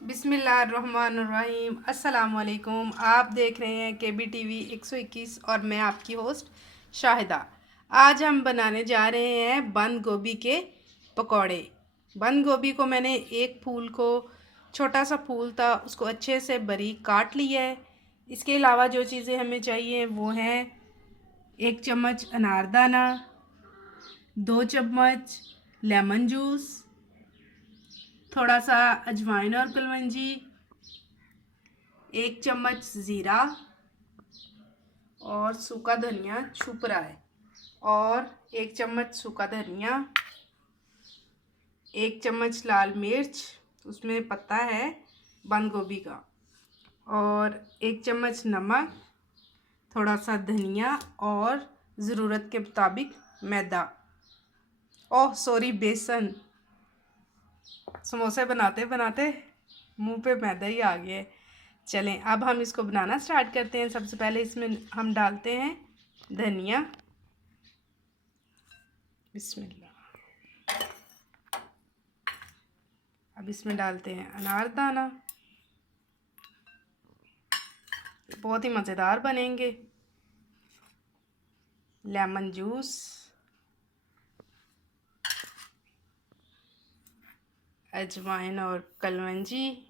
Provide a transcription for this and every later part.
बिस्मिल्लाहिर्रहमानिर्रहीम। अस्सलाम वालेकुम। आप देख रहे हैं KBTV 121 और मैं आपकी होस्ट शाहिदा। आज हम बनाने जा रहे हैं बंद गोभी के पकौड़े। बंद गोभी को मैंने एक फूल को, छोटा सा फूल था, उसको अच्छे से बारीक काट लिया है। इसके अलावा जो चीज़ें हमें चाहिए वो हैं 1 चम्मच अनारदाना, 2 चम्मच लेमन जूस, थोड़ा सा अजवाइन और कलवंजी, 1 चम्मच ज़ीरा और सूखा धनिया छुप रहा है, और 1 चम्मच सूखा धनिया, 1 चम्मच लाल मिर्च, उसमें पत्ता है बंद गोभी का, और 1 चम्मच नमक, थोड़ा सा धनिया और ज़रूरत के मुताबिक मैदा। ओह सॉरी, बेसन। समोसे बनाते बनाते मुंह पे मैदा ही आ गया है। चलें अब हम इसको बनाना स्टार्ट करते हैं। सबसे पहले इसमें हम डालते हैं धनिया। बिस्मिल्लाह। अब इसमें डालते हैं अनारदाना। बहुत ही मज़ेदार बनेंगे। लेमन जूस, अजवाइन और कलवंजी,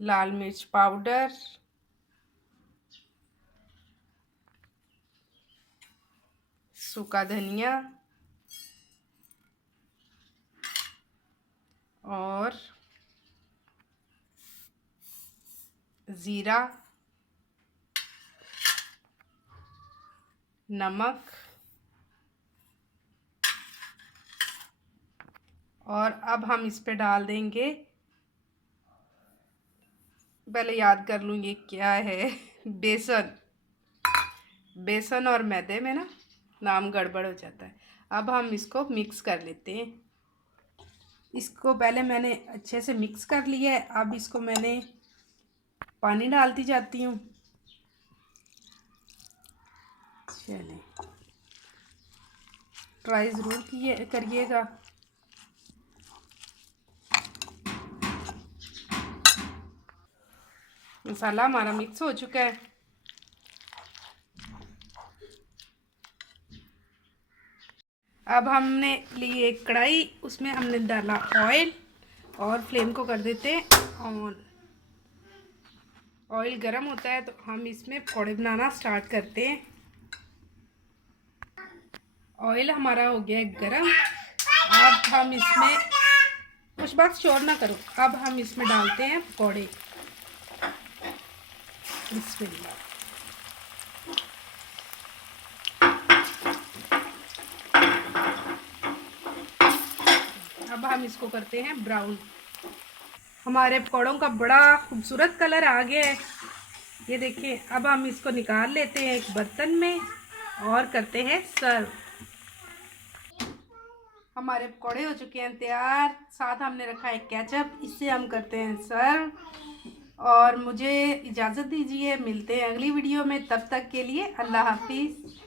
लाल मिर्च पाउडर, सूखा धनिया और ज़ीरा, नमक, और अब हम इस पे डाल देंगे, पहले याद कर लूँ ये क्या है, बेसन। बेसन और मैदे में ना नाम गड़बड़ हो जाता है। अब हम इसको मिक्स कर लेते हैं। इसको पहले मैंने अच्छे से मिक्स कर लिया है। अब इसको मैंने पानी डालती जाती हूँ। चलें, ट्राई ज़रूर करिएगा। मसाला हमारा मिक्स हो चुका है। अब हमने ली एक कढ़ाई, उसमें हमने डाला ऑयल और फ्लेम को कर देते हैं ऑन। ऑयल गर्म होता है तो हम इसमें पकौड़े बनाना स्टार्ट करते हैं। ऑयल हमारा हो गया है गरम। अब हम इसमें, कुछ बात शोर ना करो, अब हम इसमें डालते हैं पकौड़े। बिस्मिल्लाह। अब हम इसको करते हैं ब्राउन। हमारे पकौड़ों का बड़ा खूबसूरत कलर आ गया है, ये देखिए। अब हम इसको निकाल लेते हैं एक बर्तन में और करते हैं सर्व। हमारे पकौड़े हो चुके हैं तैयार। साथ हमने रखा है केचप, इससे हम करते हैं सर्व। और मुझे इजाज़त दीजिए, मिलते हैं अगली वीडियो में। तब तक के लिए अल्लाह हाफिज़।